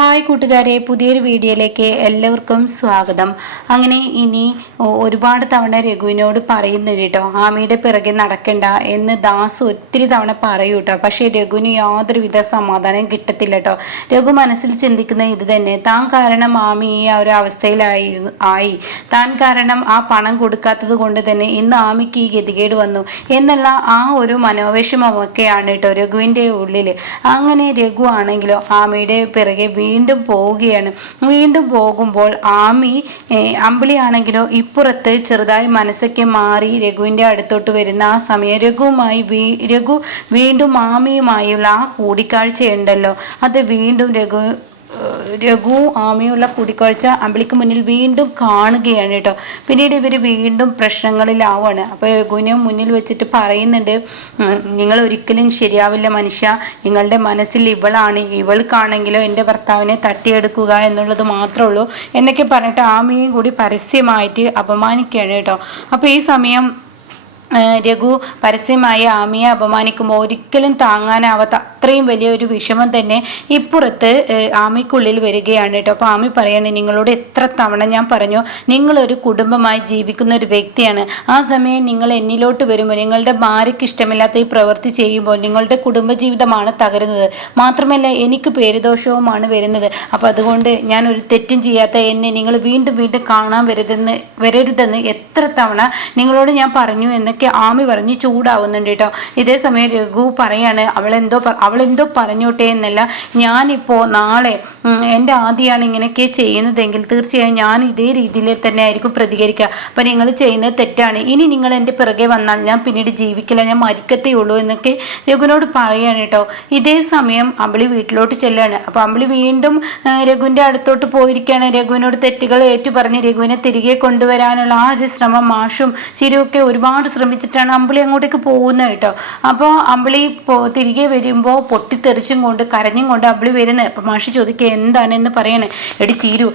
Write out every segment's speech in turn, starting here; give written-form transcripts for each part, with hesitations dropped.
Hi കൂട്ടുകാരെ, പുതിയൊരു വീഡിയോയിലേക്ക് എല്ലാവർക്കും സ്വാഗതം. അങ്ങനെ ഇനി ഒരുപാട് തവണ രഘുവിനോട് പറയുന്നുണ്ട് കേട്ടോ, ആമിയുടെ പിറകെ നടക്കണ്ട എന്ന് ദാസ് ഒത്തിരി തവണ പറയൂ കേട്ടോ. പക്ഷേ രഘുവിന് യാതൊരുവിധ സമാധാനം കിട്ടത്തില്ല കേട്ടോ. രഘു മനസ്സിൽ ചിന്തിക്കുന്ന ഇത് തന്നെ, താൻ കാരണം ആമി ഈ ഒരു അവസ്ഥയിലായി, താൻ കാരണം ആ പണം കൊടുക്കാത്തത് കൊണ്ട് തന്നെ ഇന്ന് ആമിക്ക് ഈ ഗതികേട് വന്നു എന്നുള്ള ആ ഒരു മനോവിഷമമൊക്കെയാണ് കേട്ടോ രഘുവിൻ്റെ ഉള്ളിൽ. അങ്ങനെ രഘു ആണെങ്കിലോ ആമിയുടെ പിറകെ വീണ്ടും പോവുകയാണ്. വീണ്ടും പോകുമ്പോൾ അമ്പിളിയാണെങ്കിലോ ഇപ്പുറത്ത് ചെറുതായി മനസ്സൊക്കെ മാറി രഘുവിൻ്റെ അടുത്തോട്ട് വരുന്ന ആ സമയം രഘു വീണ്ടും ആമിയുമായുള്ള ആ കൂടിക്കാഴ്ചയുണ്ടല്ലോ, അത് വീണ്ടും രഘു ആമിയുള്ള കൂടിക്കാഴ്ച അമ്പിളിക്ക് മുന്നിൽ വീണ്ടും കാണുകയാണ് കേട്ടോ. പിന്നീട് ഇവർ വീണ്ടും പ്രശ്നങ്ങളിലാവാണ്. അപ്പോൾ രഘുവിനെ മുന്നിൽ വെച്ചിട്ട് പറയുന്നുണ്ട്, നിങ്ങൾ ഒരിക്കലും ശരിയാവില്ല മനുഷ്യ, നിങ്ങളുടെ മനസ്സിൽ ഇവൾക്കാണെങ്കിലോ എൻ്റെ ഭർത്താവിനെ തട്ടിയെടുക്കുക എന്നുള്ളത് മാത്രമേ ഉള്ളൂ എന്നൊക്കെ പറഞ്ഞിട്ട് ആമിയും കൂടി പരസ്യമായിട്ട് അപമാനിക്കുകയാണ് കേട്ടോ. അപ്പോൾ ഈ സമയം രഘു പരസ്യമായി ആമിയെ അപമാനിക്കുമ്പോൾ ഒരിക്കലും താങ്ങാനാവാത്ത അത്രയും വലിയൊരു വിഷമം തന്നെ ഇപ്പുറത്ത് ആമിക്കുള്ളിൽ വരികയാണ് കേട്ടോ. അപ്പോൾ ആമി പറയാണ്, നിങ്ങളോട് എത്ര തവണ ഞാൻ പറഞ്ഞു, നിങ്ങളൊരു കുടുംബമായി ജീവിക്കുന്ന ഒരു വ്യക്തിയാണ്. ആ സമയം നിങ്ങൾ എന്നിലോട്ട് വരുമ്പോൾ, നിങ്ങളുടെ ഭാര്യയ്ക്ക് ഇഷ്ടമില്ലാത്ത ഈ പ്രവൃത്തി ചെയ്യുമ്പോൾ നിങ്ങളുടെ കുടുംബജീവിതമാണ് തകരുന്നത്, മാത്രമല്ല എനിക്ക് പേരുദോഷവുമാണ് വരുന്നത്. അപ്പോൾ അതുകൊണ്ട് ഞാൻ ഒരു തെറ്റും ചെയ്യാത്ത എന്നെ നിങ്ങൾ വീണ്ടും വീണ്ടും കാണാൻ വരരുതെന്ന് എത്ര തവണ നിങ്ങളോട് ഞാൻ പറഞ്ഞു എന്നൊക്കെ ആമി പറഞ്ഞ് ചൂടാവുന്നുണ്ട് കേട്ടോ. ഇതേ സമയം രഘു പറയാണ്, അവളെന്തോ പറഞ്ഞോട്ടെ എന്നല്ല, ഞാനിപ്പോൾ നാളെ എൻ്റെ ആദ്യമാണ് ഇങ്ങനെയൊക്കെ ചെയ്യുന്നതെങ്കിൽ തീർച്ചയായും ഞാൻ ഇതേ രീതിയിൽ തന്നെ ആയിരിക്കും പ്രതികരിക്കുക. അപ്പം നിങ്ങൾ ചെയ്യുന്നത് തെറ്റാണ്, ഇനി നിങ്ങൾ എൻ്റെ പിറകെ വന്നാൽ ഞാൻ പിന്നീട് ജീവിക്കില്ല, ഞാൻ മരിക്കത്തേ ഉള്ളൂ എന്നൊക്കെ രഘുവിനോട് പറയാണ് കേട്ടോ. ഇതേ സമയം അമ്പിളി വീട്ടിലോട്ട് ചെല്ലാണ്. അപ്പോൾ അമ്പിളി വീണ്ടും രഘുവിൻ്റെ അടുത്തോട്ട് പോയിരിക്കുകയാണ്. രഘുവിനോട് തെറ്റുകൾ ഏറ്റുപറഞ്ഞ് രഘുവിനെ തിരികെ കൊണ്ടുവരാനുള്ള ആ ഒരു ശ്രമം മാഷും ശരിയൊക്കെ ഒരുപാട് ശ്രമിച്ചിട്ടാണ് അമ്പിളി അങ്ങോട്ടേക്ക് പോകുന്നത് കേട്ടോ. അപ്പോൾ അമ്പിളി തിരികെ വരുമ്പോൾ പൊട്ടിത്തെറിച്ചും കൊണ്ട് കരഞ്ഞും കൊണ്ട് അമ്പിളി വരുന്നത്. അപ്പം മാഷി ചോദിക്കുക, എന്താണെന്ന് പറയണേ. എടി ചീരു,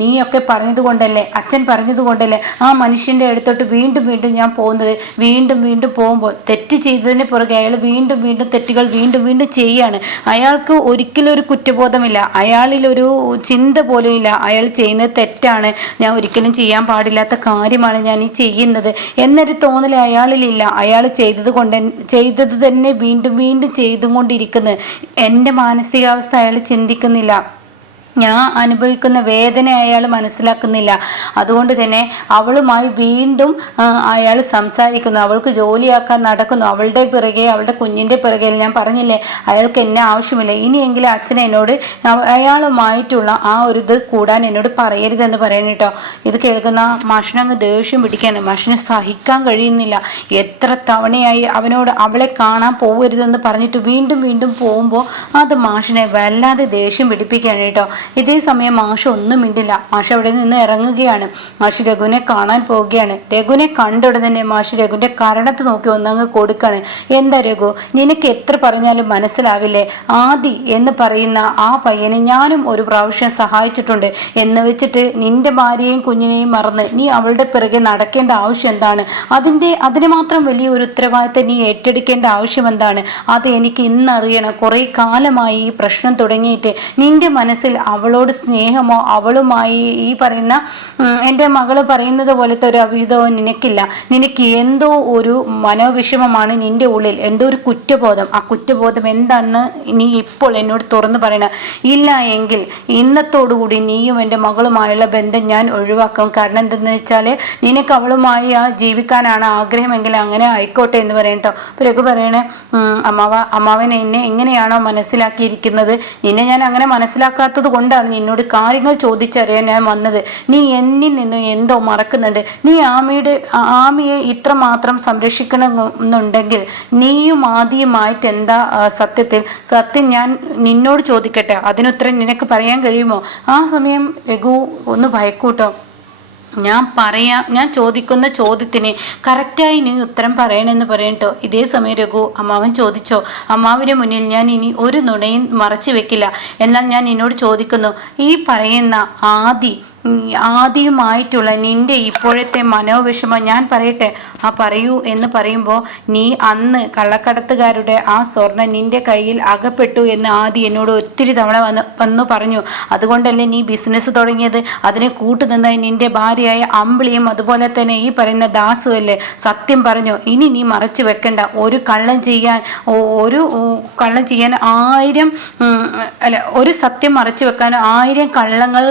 നീയൊക്കെ പറഞ്ഞത് കൊണ്ടല്ലേ, അച്ഛൻ പറഞ്ഞത് കൊണ്ടല്ലേ ആ മനുഷ്യൻ്റെ അടുത്തോട്ട് വീണ്ടും വീണ്ടും ഞാൻ പോകുന്നത്. വീണ്ടും വീണ്ടും പോകുമ്പോൾ തെറ്റ് ചെയ്തതിന് പുറകെ അയാൾ വീണ്ടും വീണ്ടും തെറ്റുകൾ വീണ്ടും വീണ്ടും ചെയ്യാണ്. അയാൾക്ക് ഒരിക്കലും ഒരു കുറ്റബോധമില്ല, അയാളിലൊരു ചിന്ത പോലും ഇല്ല, അയാൾ ചെയ്യുന്നത് തെറ്റാണ്, ഞാൻ ഒരിക്കലും ചെയ്യാൻ പാടില്ലാത്ത കാര്യമാണ് ഞാൻ ഈ ചെയ്യുന്നത് എന്നൊരു തോന്നൽ അയാളിലില്ല. അയാൾ ചെയ്തത് തന്നെ വീണ്ടും വീണ്ടും ചെയ്തുകൊണ്ടിരിക്കുന്നത്. എൻ്റെ മാനസികാവസ്ഥ അയാൾ ചിന്തിക്കുന്നില്ല, ഞാൻ അനുഭവിക്കുന്ന വേദന അയാൾ മനസ്സിലാക്കുന്നില്ല. അതുകൊണ്ട് തന്നെ അവളുമായി വീണ്ടും അയാൾ സംസാരിക്കുന്നു, അവൾക്ക് ജോലിയാക്കാൻ നടക്കുന്നു, അവളുടെ പിറകെ, അവളുടെ കുഞ്ഞിൻ്റെ പിറകെ. ഞാൻ പറഞ്ഞില്ലേ അയാൾക്ക് എന്നെ ആവശ്യമില്ല, ഇനിയെങ്കിലും അച്ഛൻ എന്നോട് അയാളുമായിട്ടുള്ള ആ ഒരു ഇത് കൂടാൻ എന്നോട് പറയരുതെന്ന് പറയണം കേട്ടോ. ഇത് കേൾക്കുന്ന മാഷിനങ്ങ് ദേഷ്യം പിടിക്കുകയാണ്. മാഷിന് സഹിക്കാൻ കഴിയുന്നില്ല. എത്ര തവണയായി അവളെ കാണാൻ പോകരുതെന്ന് പറഞ്ഞിട്ട് വീണ്ടും വീണ്ടും പോകുമ്പോൾ അത് മാഷിനെ വല്ലാതെ ദേഷ്യം പിടിപ്പിക്കുകയാണ് കേട്ടോ. ഇതേ സമയം മാഷ് ഒന്നും മിണ്ടില്ല. മാഷ് അവിടെ നിന്ന് ഇറങ്ങുകയാണ്. മാഷ് രഘുവിനെ കാണാൻ പോവുകയാണ്. രഘുവിനെ കണ്ടുടനെ തന്നെ മാഷ് രഘുവിൻ്റെ കരണത്ത് നോക്കി ഒന്നങ്ങ് കൊടുക്കാണ്. എന്താ രഘു, നിനക്ക് എത്ര പറഞ്ഞാലും മനസ്സിലാവില്ലേ, ആദി എന്ന് പറയുന്ന ആ പയ്യനെ ഞാനും ഒരു പ്രാവശ്യം സഹായിച്ചിട്ടുണ്ട് എന്ന് വെച്ചിട്ട് നിന്റെ ഭാര്യയെയും കുഞ്ഞിനെയും മറന്ന് നീ അവളുടെ പിറകെ നടക്കേണ്ട ആവശ്യം എന്താണ്? അതിന് മാത്രം വലിയ ഒരു ഉത്തരവാദിത്തം നീ ഏറ്റെടുക്കേണ്ട ആവശ്യം എന്താണ്? അത് എനിക്ക് ഇന്നറിയണം. കുറേ കാലമായി ഈ പ്രശ്നം തുടങ്ങിയിട്ട് നിന്റെ മനസ്സിൽ അവളോട് സ്നേഹമോ അവളുമായി ഈ പറയുന്ന എൻ്റെ മകള് പറയുന്നത് പോലത്തെ ഒരു അവിഹിതമോ നിനക്കില്ല. നിനക്ക് എന്തോ ഒരു മനോവിഷമമാണ് നിന്റെ ഉള്ളിൽ, എന്തോ ഒരു കുറ്റബോധം. ആ കുറ്റബോധം എന്താണെന്ന് നീ ഇപ്പോൾ എന്നോട് തുറന്നു പറയണം. ഇല്ല എങ്കിൽ ഇന്നത്തോടുകൂടി നീയും എൻ്റെ മകളുമായുള്ള ബന്ധം ഞാൻ ഒഴിവാക്കും. കാരണം എന്തെന്ന് വെച്ചാൽ നിനക്ക് അവളുമായി ജീവിക്കാനാണ് ആഗ്രഹമെങ്കിൽ അങ്ങനെ ആയിക്കോട്ടെ എന്ന് പറയട്ടോ. അപ്പോൾ രഘു പറയണേ, അമ്മാവൻ എന്നെ എങ്ങനെയാണോ മനസ്സിലാക്കിയിരിക്കുന്നത്, നിന്നെ ഞാൻ അങ്ങനെ മനസ്സിലാക്കാത്തത് കൊണ്ടാണ് നിന്നോട് കാര്യങ്ങൾ ചോദിച്ചറിയാൻ ഞാൻ വന്നത്. നീ എന്നിൽ നിന്നും എന്തോ മറക്കുന്നുണ്ട്. നീ ആമിയെ ഇത്രമാത്രം സംരക്ഷിക്കണമെന്നുണ്ടെങ്കിൽ നീയും ആദ്യമായിട്ട് എന്താ സത്യം ഞാൻ നിന്നോട് ചോദിക്കട്ടെ, അതിനുത്തരം നിനക്ക് പറയാൻ കഴിയുമോ? ആ സമയം രഘു ഒന്ന് ഭയക്കൂട്ടോ. ഞാൻ ചോദിക്കുന്ന ചോദ്യത്തിന് കറക്റ്റായി നീ ഉത്തരം പറയണമെന്ന് പറയട്ടോ. ഇതേ സമയം രഘു, അമ്മാവൻ ചോദിച്ചോ, അമ്മാവിൻ്റെ മുന്നിൽ ഞാൻ ഇനി ഒരു നുണയും മറച്ചു വെക്കില്ല. എന്നാൽ ഞാൻ നിന്നോട് ചോദിക്കുന്നു, ഈ പറയുന്ന ആദി ആദ്യമായിട്ടുള്ള നിന്റെ ഇപ്പോഴത്തെ മനോവിഷമം ഞാൻ പറയട്ടെ? പറയൂ എന്ന് പറയുമ്പോൾ, നീ അന്ന് കള്ളക്കടത്തുകാരുടെ ആ സ്വർണ്ണം നിന്റെ കയ്യിൽ അകപ്പെട്ടു എന്ന് ആദ്യം എന്നോട് ഒത്തിരി തവണ വന്നു പറഞ്ഞു. അതുകൊണ്ടല്ലേ നീ ബിസിനസ് തുടങ്ങിയത്? അതിനെ കൂട്ടുനിന്നായി നിന്റെ ഭാര്യയായ അമ്പിളിയും അതുപോലെ തന്നെ ഈ പറയുന്ന ദാസും അല്ലേ? സത്യം പറഞ്ഞു. ഇനി നീ മറച്ചു വെക്കണ്ട. ഒരു കള്ളം ചെയ്യാൻ 1000 ഒരു സത്യം മറച്ചു വെക്കാൻ 1000 കള്ളങ്ങൾ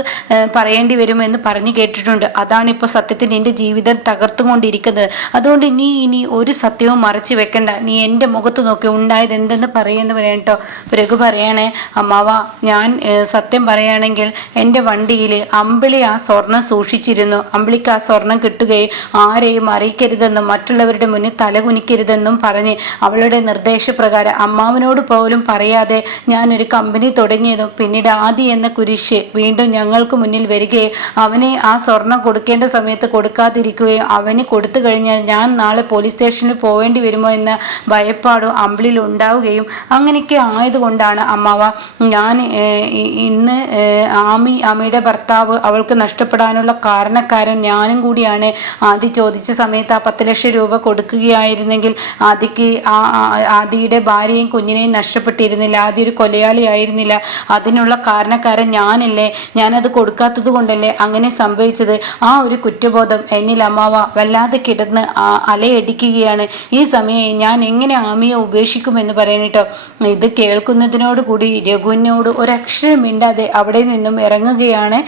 പറയേണ്ടി വരുമെന്ന് പറഞ്ഞു കേട്ടിട്ടുണ്ട്. അതാണ് ഇപ്പോൾ സത്യത്തിൽ നിന്റെ ജീവിതം തകർത്തുകൊണ്ടിരിക്കുന്നത്. അതുകൊണ്ട് നീ ഇനി ഒരു സത്യവും മറച്ചു വെക്കണ്ട. നീ എൻ്റെ മുഖത്ത് നോക്കി ഉണ്ടായത് എന്തെന്ന് പറയുന്നു പറയട്ടോ. രഘു പറയണേ, അമ്മാവ, ഞാൻ സത്യം പറയുകയാണെങ്കിൽ എൻ്റെ വണ്ടിയിൽ അമ്പിളി ആ സ്വർണം സൂക്ഷിച്ചിരുന്നു. അമ്പിളിക്ക് ആ സ്വർണം കിട്ടുകയും ആരെയും അറിയിക്കരുതെന്നും മറ്റുള്ളവരുടെ മുന്നിൽ തലകുനിക്കരുതെന്നും പറഞ്ഞ് അവളുടെ നിർദ്ദേശപ്രകാരം അമ്മാവനോട് പോലും പറയാതെ ഞാനൊരു കമ്പനി തുടങ്ങിയതും പിന്നീട് ആദി എന്ന കുരിശ് വീണ്ടും ഞങ്ങൾക്ക് മുന്നിൽ വരികയും അവനെ ആ സ്വർണം കൊടുക്കേണ്ട സമയത്ത് കൊടുക്കാതിരിക്കുകയും അവന് കൊടുത്തു കഴിഞ്ഞാൽ ഞാൻ നാളെ പോലീസ് സ്റ്റേഷനിൽ പോവേണ്ടി വരുമോ എന്ന ഭയപ്പാടും അമ്പിളിൽ ഉണ്ടാവുകയും അങ്ങനെയൊക്കെ ആയതുകൊണ്ടാണ് അമ്മാവ ഞാൻ ഇന്ന് ആമിയുടെ ഭർത്താവ് അവൾക്ക് നഷ്ടപ്പെടാനുള്ള കാരണക്കാരൻ ഞാനും കൂടിയാണ്. ആദി ചോദിച്ച സമയത്ത് ആ 10 ലക്ഷം രൂപ കൊടുക്കുകയായിരുന്നെങ്കിൽ ആദിയുടെ ഭാര്യയും കുഞ്ഞിനെയും നഷ്ടപ്പെട്ടിരുന്നില്ല. ആദി ഒരു കൊലയാളി ആയിരുന്നില്ല. അതിനുള്ള കാരണക്കാരൻ ഞാനല്ലേ? ഞാനത് കൊടുക്കാത്തത് കൊണ്ടല്ലേ അങ്ങനെ സംഭവിച്ചത്? ആ ഒരു കുറ്റബോധം എന്നിൽ അമ്മാവ വല്ലാതെ കിടന്ന് അലയടിക്കുകയാണ്. ഈ സമയം ഞാൻ എങ്ങനെ ആമിയെ ഉപേക്ഷിക്കുമെന്ന് പറയണിട്ടോ. ഇത് കേൾക്കുന്നതിനോടുകൂടി രഘുവിനോട് ഒരക്ഷരം മിണ്ടാതെ അവിടെ നിന്നും ഇറങ്ങുകയാണ്.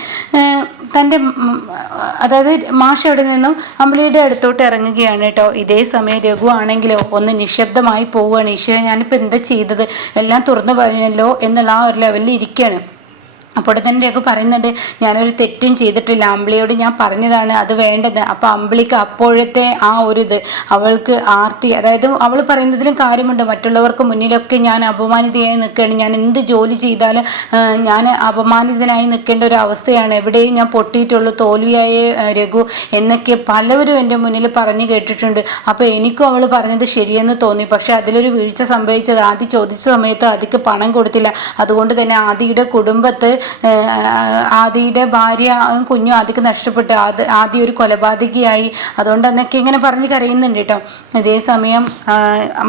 അതായത് മാഷ് അവിടെ നിന്നും അമ്പിളിയുടെ അടുത്തോട്ട് ഇറങ്ങുകയാണ് കേട്ടോ. ഇതേ സമയം രഘു ആണെങ്കിലോ ഒന്ന് നിശബ്ദമായി പോവുകയാണ്. ഈശ്വരൻ, ഞാനിപ്പോൾ എന്താ ചെയ്തത്? എല്ലാം തുറന്നു പറഞ്ഞല്ലോ എന്നുള്ള ആ ഒരു ലെവലിൽ ഇരിക്കുകയാണ്. അപ്പോൾ തന്നെ രഘു പറയുന്നുണ്ട്, ഞാനൊരു തെറ്റും ചെയ്തിട്ടില്ല, അമ്പിളിയോട് ഞാൻ പറഞ്ഞതാണ് അത് വേണ്ടത്. അപ്പോൾ അമ്പിളിക്ക് അപ്പോഴത്തെ ആ ഒരു ഇത് അവൾക്ക് ആർത്തി, അതായത് അവൾ പറയുന്നതിലും കാര്യമുണ്ട്. മറ്റുള്ളവർക്ക് മുന്നിലൊക്കെ ഞാൻ അപമാനിതയായി നിൽക്കുകയാണ്. ഞാൻ എന്ത് ജോലി ചെയ്താലും ഞാൻ അപമാനിതനായി നിൽക്കേണ്ട ഒരു അവസ്ഥയാണ്. എവിടെയും ഞാൻ പൊട്ടിയിട്ടുള്ളൂ, തോൽവിയായ രഘു എന്നൊക്കെ പലവരും എൻ്റെ മുന്നിൽ പറഞ്ഞു കേട്ടിട്ടുണ്ട്. അപ്പോൾ എനിക്കും അവൾ പറഞ്ഞത് ശരിയെന്ന് തോന്നി. പക്ഷെ അതിലൊരു വീഴ്ച സംഭവിച്ചത്, ആദി ചോദിച്ച സമയത്ത് ആദിക്ക് പണം കൊടുത്തില്ല. അതുകൊണ്ട് തന്നെ ആദിയുടെ കുടുംബത്ത് ആദിയുടെ ഭാര്യ കുഞ്ഞും ആദിക്ക് നഷ്ടപ്പെട്ടു. ആദ്യം ഒരു കൊലപാതകിയായി. അതുകൊണ്ട് എന്നൊക്കെ ഇങ്ങനെ പറഞ്ഞ് കരയുന്നുണ്ട് കേട്ടോ. അതേസമയം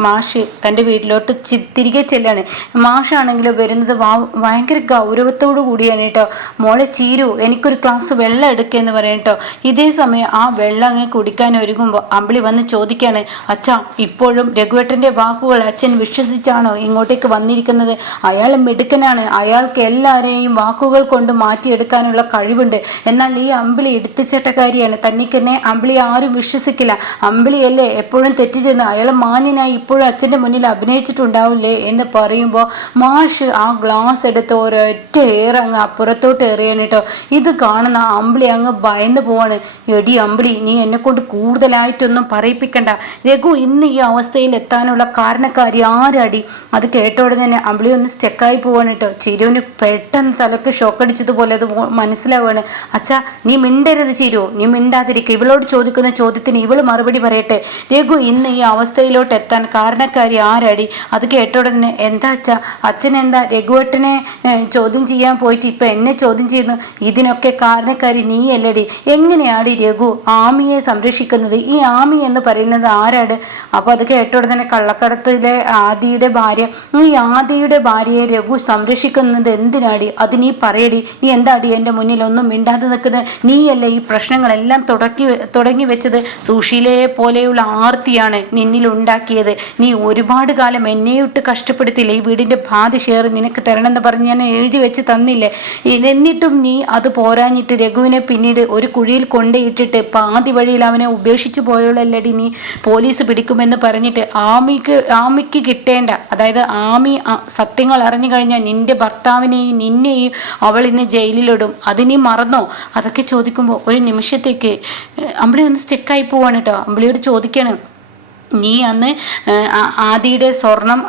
മാഷ് തൻ്റെ വീട്ടിലോട്ട് തിരികെ ചെല്ലാണ്. മാഷാണെങ്കിലും വരുന്നത് ഭയങ്കര ഗൗരവത്തോടു കൂടിയാണ് കേട്ടോ. മോളെ ചീരു, എനിക്കൊരു ഗ്ലാസ് വെള്ളം എടുക്കുകയെന്ന് പറയാം കേട്ടോ. ഇതേ സമയം ആ വെള്ളം അങ്ങ് കുടിക്കാൻ ഒരുങ്ങുമ്പോൾ അമ്പിളി വന്ന് ചോദിക്കാണ്, അച്ഛാ, ഇപ്പോഴും രഘുവേട്ടൻ്റെ വാക്കുകൾ അച്ഛൻ വിശ്വസിച്ചാണോ ഇങ്ങോട്ടേക്ക് വന്നിരിക്കുന്നത്? അയാൾ മിടുക്കനാണ്, അയാൾക്ക് എല്ലാവരെയും വാക്കുകൾ കൊണ്ട് മാറ്റിയെടുക്കാനുള്ള കഴിവുണ്ട്. എന്നാൽ ഈ അമ്പിളി എടുത്തുചട്ടക്കാരിയാണ്. തന്നിക്കെന്നെ അമ്പിളി ആരും വിശ്വസിക്കില്ല. അമ്പിളിയല്ലേ എപ്പോഴും തെറ്റ് ചെന്ന് അയാൾ മാന്യനായി ഇപ്പോഴും അച്ഛൻ്റെ മുന്നിൽ അഭിനയിച്ചിട്ടുണ്ടാവില്ലേ എന്ന് പറയുമ്പോൾ മാഷ് ആ ഗ്ലാസ് എടുത്ത് ഒരൊറ്റ അങ്ങ് അപ്പുറത്തോട്ട് എറിയാണ് കേട്ടോ. ഇത് കാണുന്ന അമ്പിളി അങ്ങ് ഭയന്ന് പോവാണ്. എടി അമ്പിളി, നീ എന്നെ കൊണ്ട് കൂടുതലായിട്ടൊന്നും പറയിപ്പിക്കണ്ട. രഘു ഇന്ന് ഈ അവസ്ഥയിൽ എത്താനുള്ള കാരണക്കാരി ആരാടി? അത് കേട്ടോടെ തന്നെ അമ്പിളി ഒന്ന് സ്റ്റെക്കായി പോവാണ് കേട്ടോ. ചിരുവിന് പെട്ടെന്ന് തലക്ക് ഷോക്കടിച്ചതുപോലെ അത് മനസ്സിലാവുകയാണ്. അച്ഛാ, നീ മിണ്ടരുത് ചിരു, നീ മിണ്ടാതിരിക്കുക. ഇവളോട് ചോദിക്കുന്ന ചോദ്യത്തിന് ഇവള് മറുപടി പറയട്ടെ. രഘു ഇന്ന് ഈ അവസ്ഥയിലോട്ട് എത്താൻ കാരണക്കാരി ആരാടി? അത് കേട്ടോടെ തന്നെ, എന്താ അച്ഛാ, അച്ഛനെന്താ രഘുവേട്ടനെ ചോദ്യം ചെയ്യാൻ പോയിട്ട് ഇപ്പം എന്നെ ചോദ്യം ചെയ്യുന്നു? ഇതിനൊക്കെ കാരണക്കാരി നീയല്ലടി. എങ്ങനെയാടി രഘു ആമിയെ സംരക്ഷിക്കുന്നത്? ഈ ആമി എന്ന് പറയുന്നത് ആരാട്? അപ്പോൾ അത് കേട്ടോടെ തന്നെ, കള്ളക്കടത്തിലെ ആദിയുടെ ഭാര്യ. ഈ ആദിയുടെ ഭാര്യയെ രഘു സംരക്ഷിക്കുന്നത് എന്തിനാടി? അത് നീ പറയടി. നീ എന്താടി എൻ്റെ മുന്നിൽ ഒന്നും മിണ്ടാതെ നിൽക്കുന്നത്? നീയല്ലേ ഈ പ്രശ്നങ്ങളെല്ലാം തുടങ്ങി വെച്ചത്? സുശീലയെ പോലെയുള്ള ആർത്തിയാണ് നിന്നിൽ ഉണ്ടാക്കിയത്. നീ ഒരുപാട് കാലം എന്നെയിട്ട് കഷ്ടപ്പെടുത്തില്ലേ? ഈ വീടിൻ്റെ പാതി ഷെയർ നിനക്ക് തരണമെന്ന് പറഞ്ഞ് ഞാൻ എഴുതി വെച്ച് തന്നില്ലേ? എന്നിട്ടും നീ അത് പോരാഞ്ഞിട്ട് രഘുവിനെ പിന്നീട് ഒരു കുഴിയിൽ കൊണ്ടുയിട്ടിട്ട് പാതി വഴിയിൽ അവനെ ഉപേക്ഷിച്ച് പോയോളല്ലടി നീ പോലീസ് പിടിക്കുമെന്ന് പറഞ്ഞിട്ട് ആമിക്ക് കിട്ടേണ്ട, അതായത് ആമി സത്യങ്ങൾ അറിഞ്ഞു കഴിഞ്ഞാൽ നിന്റെ ഭർത്താവിനെയും നിന്നെയും അവൾ ഇന്ന് ജയിലിലിടും. അത് നീ മറന്നോ? അതൊക്കെ ചോദിക്കുമ്പോൾ ഒരു നിമിഷത്തേക്ക് അമ്പിളി ഒന്ന് സ്റ്റെക്കായി പോവാണ് കേട്ടോ. അമ്പിളിയോട് ചോദിക്കാണ്, നീ അന്ന് ആദിയുടെ സ്വർണം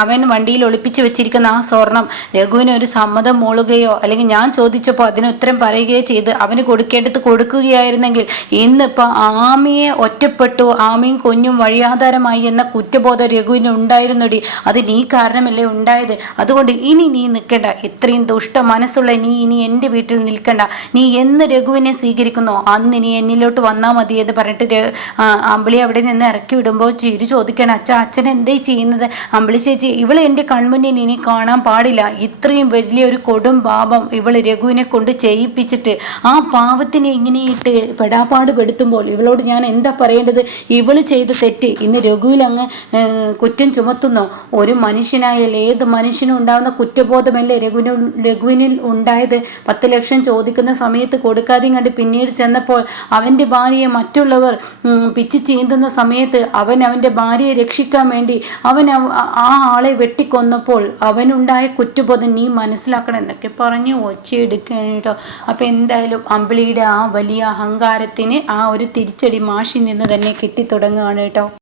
അവൻ വണ്ടിയിൽ ഒളിപ്പിച്ച് വെച്ചിരിക്കുന്ന ആ സ്വർണം രഘുവിന് ഒരു സമ്മതം മൂളുകയോ അല്ലെങ്കിൽ ഞാൻ ചോദിച്ചപ്പോൾ അതിന് ഉത്തരം പറയുകയോ ചെയ്ത് അവന് കൊടുക്കേണ്ടത് കൊടുക്കുകയായിരുന്നെങ്കിൽ ഇന്നിപ്പോൾ ആമിയെ ഒറ്റപ്പെട്ടു, ആമിയും കുഞ്ഞും വഴിയാധാരമായി എന്ന കുറ്റബോധം രഘുവിന് ഉണ്ടായിരുന്നടി. അത് നീ കാരണമല്ലേ ഉണ്ടായത്. അതുകൊണ്ട് ഇനി നീ നിൽക്കണ്ട. ഇത്രയും ദുഷ്ട മനസ്സുള്ള നീ ഇനി എൻ്റെ വീട്ടിൽ നിൽക്കണ്ട. നീ എന്ന് രഘുവിനെ സ്വീകരിക്കുന്നോ അന്ന് നീ എന്നിലോട്ട് വന്നാൽ മതി എന്ന് പറഞ്ഞിട്ട് അമ്പിളി അവിടെ നിന്ന് ഇറക്കി വിടുമ്പോൾ ചിരി ചോദിക്കണം, അച്ഛൻ എന്തേ ചെയ്യുന്നത്? അമ്പിളി ചേച്ചി, ഇവള് എൻ്റെ കൺമുന്നിൽ ഇനി കാണാൻ പാടില്ല. ഇത്രയും വലിയൊരു കൊടും പാപം ഇവള് രഘുവിനെ കൊണ്ട് ചെയ്യിപ്പിച്ചിട്ട് ആ പാവത്തിനെ ഇങ്ങനെയിട്ട് പെടാപ്പാട് പെടുത്തുമ്പോൾ ഇവളോട് ഞാൻ എന്താ പറയേണ്ടത്? ഇവള് ചെയ്ത തെറ്റ് ഇന്ന് രഘുവിൽ അങ്ങ് കുറ്റം ചുമത്തുന്നോ? ഒരു മനുഷ്യനായാലും ഏത് മനുഷ്യനും ഉണ്ടാകുന്ന കുറ്റബോധമല്ലേ രഘുവിനിൽ ഉണ്ടായത്? 10 ലക്ഷം ചോദിക്കുന്ന സമയത്ത് കൊടുക്കാതെയും കണ്ട് പിന്നീട് ചെന്നപ്പോൾ അവൻ്റെ ഭാര്യയെ മറ്റുള്ളവർ പിച്ച് ചീന്തുന്ന സമയത്ത് അവൻ്റെ ഭാര്യയെ രക്ഷിക്കാൻ വേണ്ടി അവൻ ആ ആളെ വെട്ടിക്കൊന്നപ്പോൾ അവനുണ്ടായ കുറ്റബോധം നീ മനസ്സിലാക്കണം എന്നൊക്കെ പറഞ്ഞ് ഒച്ചയെടുക്കുകയാണ് കേട്ടോ. അപ്പം എന്തായാലും അമ്പിളിയുടെ ആ വലിയ അഹങ്കാരത്തിന് ആ ഒരു തിരിച്ചടി മാഷിൽ നിന്ന് തന്നെ കിട്ടിത്തുടങ്ങുകയാണ് കേട്ടോ.